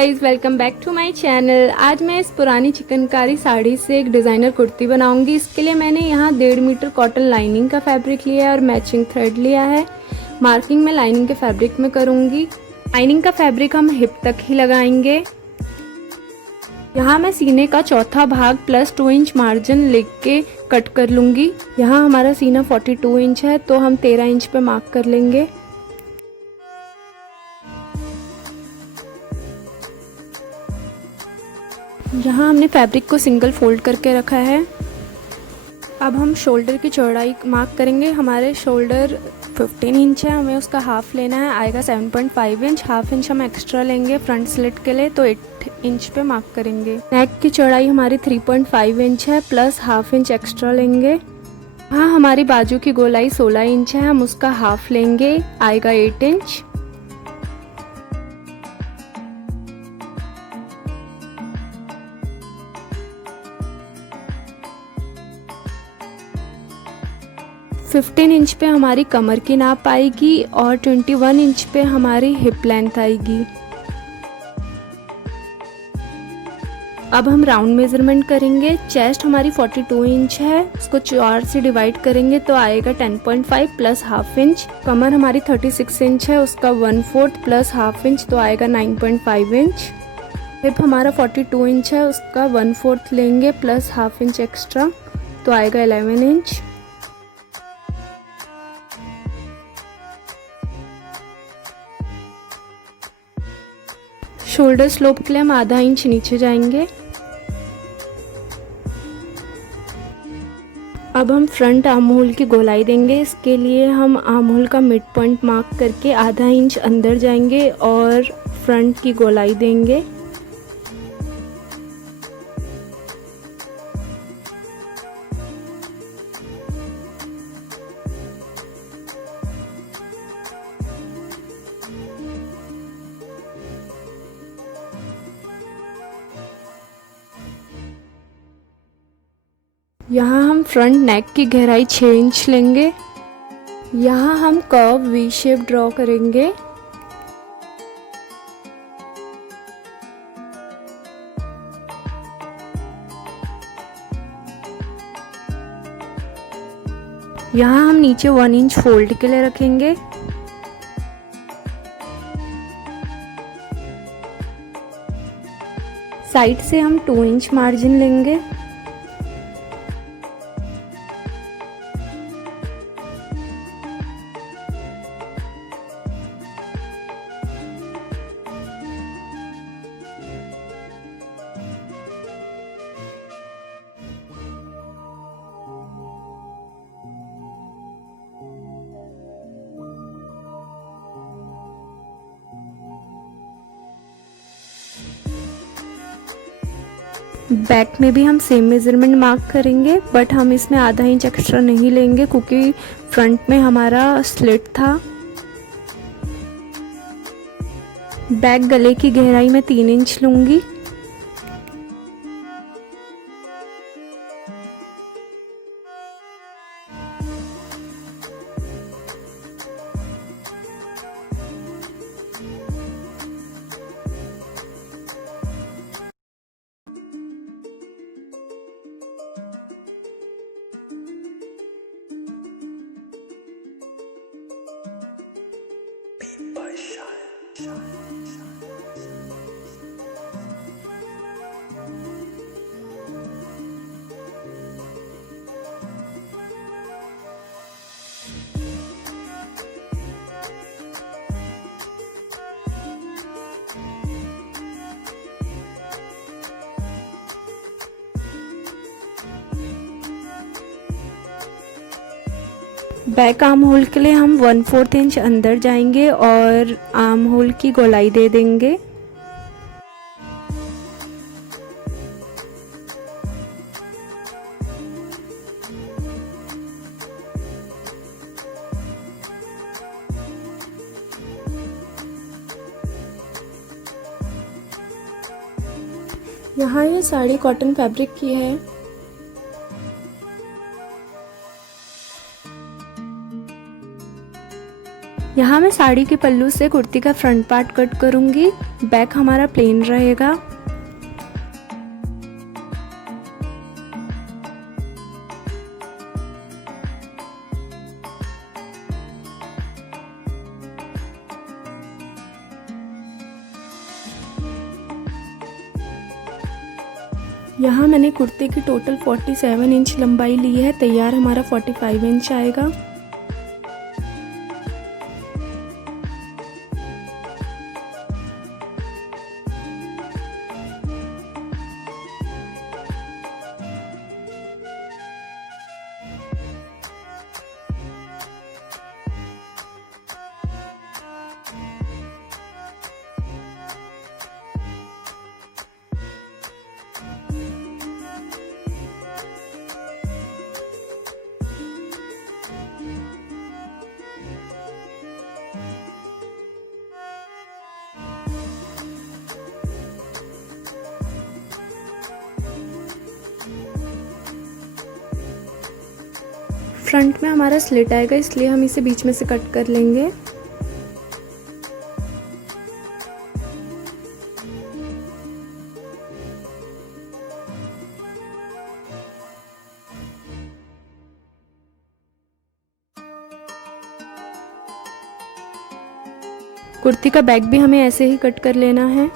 Guys, welcome back to my channel. आज मैं इस पुरानी चिकनकारी साड़ी से एक डिज़ाइनर कुर्ती बनाऊंगी। इसके लिए मैंने यहाँ 1.5 मीटर कॉटन लाइनिंग का फैब्रिक लिया है और मैचिंग थ्रेड लिया है। मार्किंग में लाइनिंग के फैब्रिक में करूंगी। लाइनिंग का फैब्रिक हम हिप तक ही लगाएंगे। यहाँ मैं सीने का चौथा भाग प्लस 2 इंच मार्जिन लेके कट कर लूँगी। यहाँ हमारा सीना 42 इंच है तो हम 13 इंच पे मार्क कर लेंगे। यहाँ हमने फैब्रिक को सिंगल फोल्ड करके रखा है। अब हम शोल्डर की चौड़ाई मार्क करेंगे। हमारे शोल्डर 15 इंच है, हमें उसका हाफ लेना है, आएगा 7.5 इंच। हाफ इंच हम एक्स्ट्रा लेंगे फ्रंट स्लिट के लिए, तो 8 इंच पे मार्क करेंगे। नेक की चौड़ाई हमारी 3.5 इंच है, प्लस हाफ इंच एक्स्ट्रा लेंगे। हाँ, हमारी बाजू की गोलाई 16 इंच है, हम उसका हाफ लेंगे, आएगा 8 इंच। फिफ्टीन इंच पे हमारी कमर की नाप आएगी और 21 इंच पे हमारी हिप लेंथ आएगी। अब हम राउंड मेजरमेंट करेंगे। चेस्ट हमारी 42 इंच है, उसको 4 से डिवाइड करेंगे तो आएगा 10.5 प्लस हाफ इंच। कमर हमारी 36 इंच है, उसका 1/4 प्लस हाफ इंच तो आएगा 9.5 इंच। हिप हमारा 42 इंच है, उसका 1/4 लेंगे प्लस हाफ इंच एक्स्ट्रा तो आएगा 11 इंच। शोल्डर स्लोप के लिए हम आधा इंच नीचे जाएंगे। अब हम फ्रंट आर्म होल की गोलाई देंगे। इसके लिए हम आर्म होल का मिड पॉइंट मार्क करके आधा इंच अंदर जाएंगे और फ्रंट की गोलाई देंगे। यहाँ हम फ्रंट नेक की गहराई 6 इंच लेंगे। यहाँ हम कर्व वी शेप ड्रॉ करेंगे। यहाँ हम नीचे 1 इंच फोल्ड के लिए रखेंगे। साइड से हम 2 इंच मार्जिन लेंगे। बैक में भी हम सेम मेजरमेंट मार्क करेंगे, बट हम इसमें आधा इंच एक्स्ट्रा नहीं लेंगे क्योंकि फ्रंट में हमारा स्लिट था। बैक गले की गहराई में 3 इंच लूंगी। बैक आर्म होल के लिए हम 1/4 इंच अंदर जाएंगे और आर्म होल की गोलाई दे देंगे। यहाँ ये साड़ी कॉटन फैब्रिक की है। यहाँ मैं साड़ी के पल्लू से कुर्ती का फ्रंट पार्ट कट करूँगी। बैक हमारा प्लेन रहेगा। यहाँ मैंने कुर्ते की टोटल 47 इंच लंबाई ली है। तैयार हमारा 45 इंच आएगा। फ्रंट में हमारा स्लिट आएगा, इसलिए हम इसे बीच में से कट कर लेंगे। कुर्ती का बैक भी हमें ऐसे ही कट कर लेना है।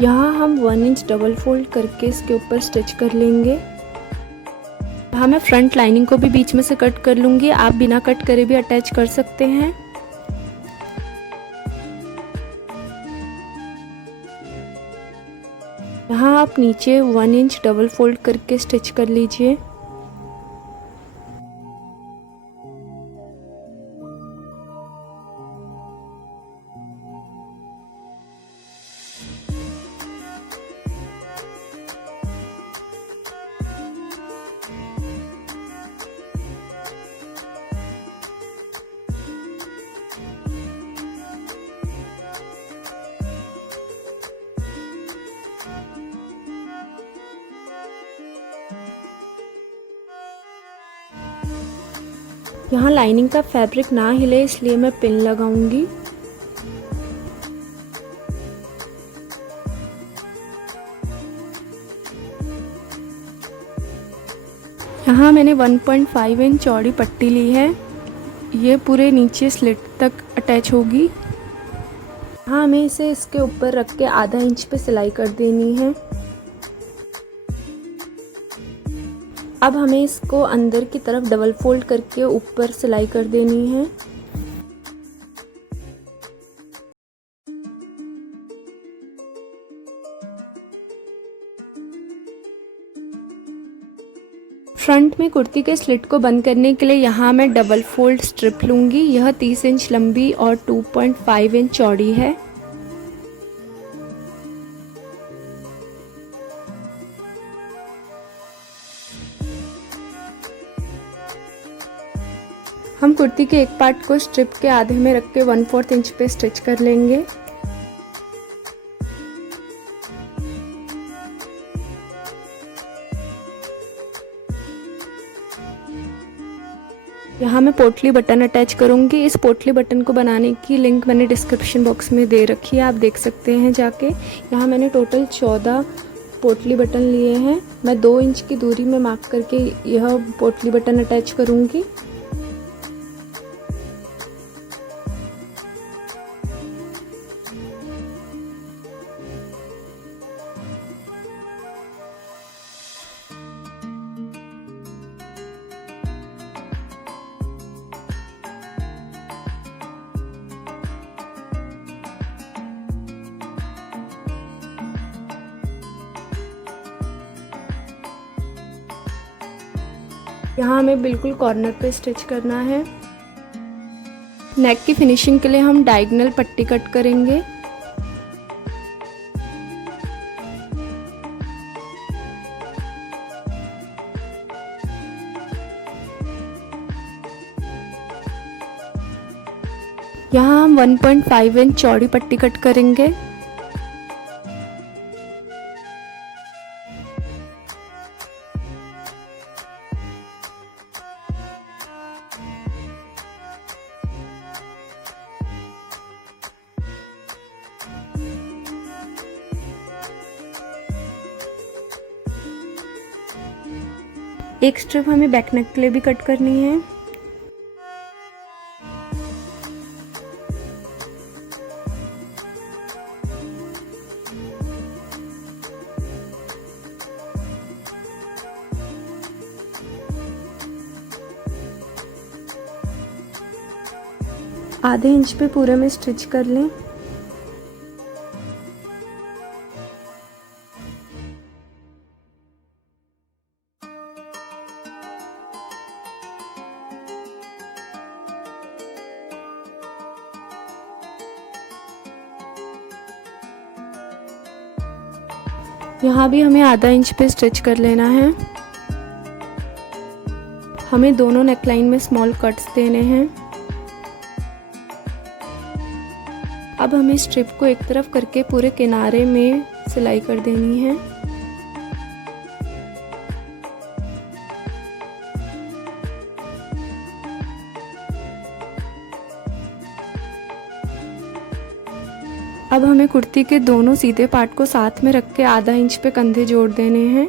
यहाँ हम 1 इंच डबल फोल्ड करके इसके ऊपर स्टिच कर लेंगे। यहाँ मैं फ्रंट लाइनिंग को भी बीच में से कट कर लूँगी। आप बिना कट करे भी अटैच कर सकते हैं। यहाँ आप नीचे 1 इंच डबल फोल्ड करके स्टिच कर लीजिए। यहाँ लाइनिंग का फैब्रिक ना हिले इसलिए मैं पिन लगाऊंगी। यहाँ मैंने 1.5 इंच चौड़ी पट्टी ली है। ये पूरे नीचे स्लिट तक अटैच होगी। यहाँ हमें इसे इसके ऊपर रख के आधा इंच पे सिलाई कर देनी है। अब हमें इसको अंदर की तरफ डबल फोल्ड करके ऊपर सिलाई कर देनी है। फ्रंट में कुर्ती के स्लिट को बंद करने के लिए यहाँ मैं डबल फोल्ड स्ट्रिप लूँगी। यह 30 इंच लंबी और 2.5 इंच चौड़ी है। हम कुर्ती के एक पार्ट को स्ट्रिप के आधे में रख के 1/4 इंच पे स्टिच कर लेंगे। यहाँ मैं पोटली बटन अटैच करूँगी। इस पोटली बटन को बनाने की लिंक मैंने डिस्क्रिप्शन बॉक्स में दे रखी है, आप देख सकते हैं जाके। यहाँ मैंने टोटल 14 पोटली बटन लिए हैं। मैं 2 इंच की दूरी में मार्क करके यह पोटली बटन अटैच करूँगी। यहाँ हमें बिल्कुल कॉर्नर पे स्टिच करना है। नेक की फिनिशिंग के लिए हम डायगोनल पट्टी कट करेंगे। यहाँ हम 1.5 इंच चौड़ी पट्टी कट करेंगे। एक स्ट्रिप हमें बैक नेक के लिए भी कट करनी है। आधे इंच पे पूरे में स्टिच कर लें। यहाँ भी हमें आधा इंच पे स्टिच कर लेना है। हमें दोनों नेकलाइन में स्मॉल कट्स देने हैं। अब हमें स्ट्रिप को एक तरफ करके पूरे किनारे में सिलाई कर देनी है। अब हमें कुर्ती के दोनों सीधे पार्ट को साथ में रख के आधा इंच पे कंधे जोड़ देने हैं।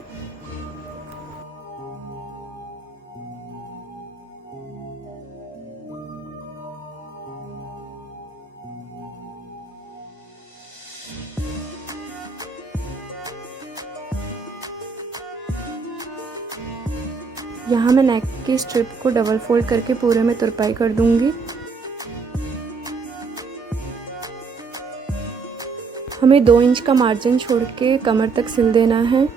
यहाँ मैं नेक की स्ट्रिप को डबल फोल्ड करके पूरे में तुरपाई कर दूंगी। हमें 2 इंच का मार्जिन छोड़ के कमर तक सिल देना है।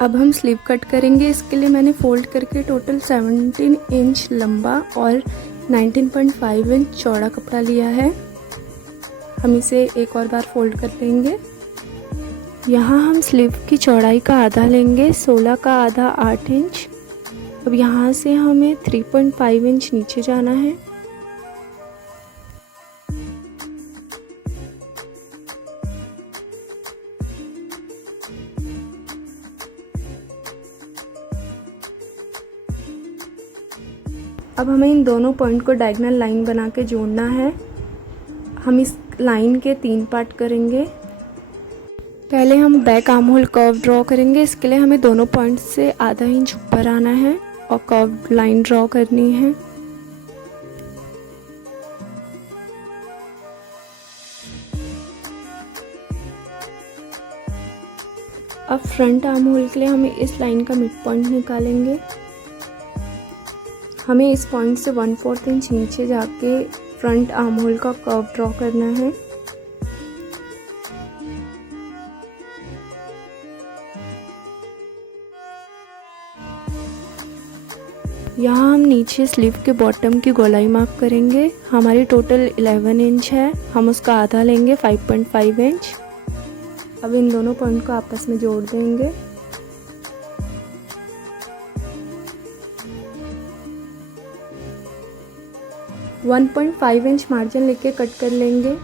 अब हम स्लीव कट करेंगे। इसके लिए मैंने फोल्ड करके टोटल 17 इंच लंबा और 19.5 इंच चौड़ा कपड़ा लिया है। हम इसे एक और बार फोल्ड कर लेंगे। यहाँ हम स्लीव की चौड़ाई का आधा लेंगे, 16 का आधा 8 इंच। अब यहाँ से हमें 3.5 इंच नीचे जाना है। अब हमें इन दोनों पॉइंट को डायगोनल लाइन बना के जोड़ना है। हम इस लाइन के 3 पार्ट करेंगे। पहले हम back arm hole curve draw करेंगे। इसके लिए हमें दोनों पॉइंट से आधा इंच ऊपर आना है और कर्व लाइन ड्रॉ करनी है। अब फ्रंट आर्म होल के लिए हमें इस लाइन का मिड पॉइंट निकालेंगे। हमें इस पॉइंट से 1/4 इंच नीचे जाके फ्रंट आर्म होल का कर्व ड्रॉ करना है। यहाँ हम नीचे स्लीव के बॉटम की गोलाई मार्क करेंगे। हमारी टोटल 11 इंच है, हम उसका आधा लेंगे 5.5 इंच। अब इन दोनों पॉइंट को आपस में जोड़ देंगे। वन 1.5 इंच मार्जिन लेके कट कर लेंगे।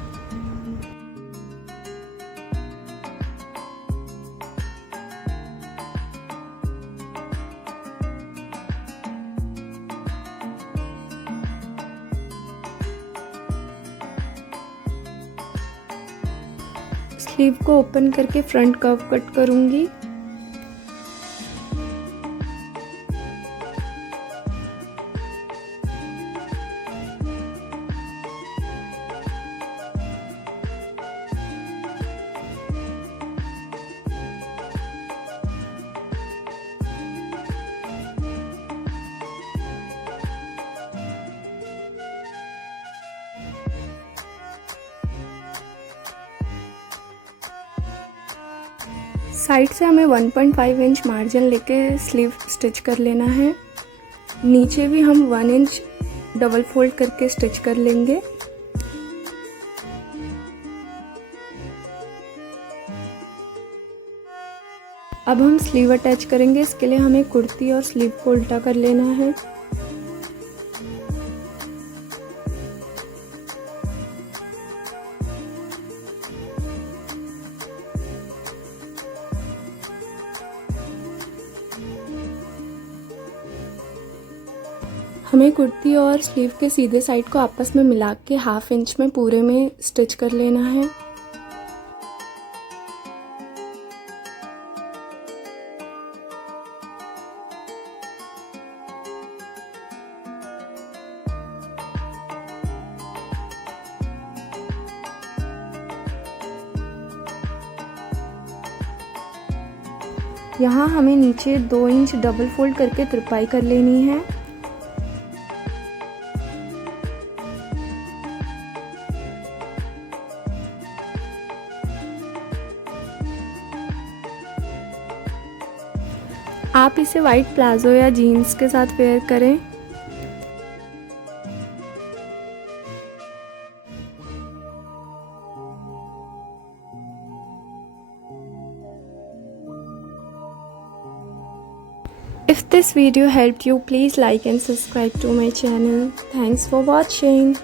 स्लीव को ओपन करके फ्रंट कर्व कट करूंगी। साइड से हमें 1.5 इंच मार्जिन लेके स्लीव स्टिच कर लेना है। नीचे भी हम 1 इंच डबल फोल्ड करके स्टिच कर लेंगे। अब हम स्लीव अटैच करेंगे। इसके लिए हमें कुर्ती और स्लीव को उल्टा कर लेना है। हमें कुर्ती और स्लीव के सीधे साइड को आपस में मिला के 1/2 इंच में पूरे में स्टिच कर लेना है। यहाँ हमें नीचे 2 इंच डबल फोल्ड करके तुरपाई कर लेनी है। आप इसे वाइट प्लाजो या जीन्स के साथ वेयर करें। If this video helped you, please like and subscribe to my channel. Thanks for watching.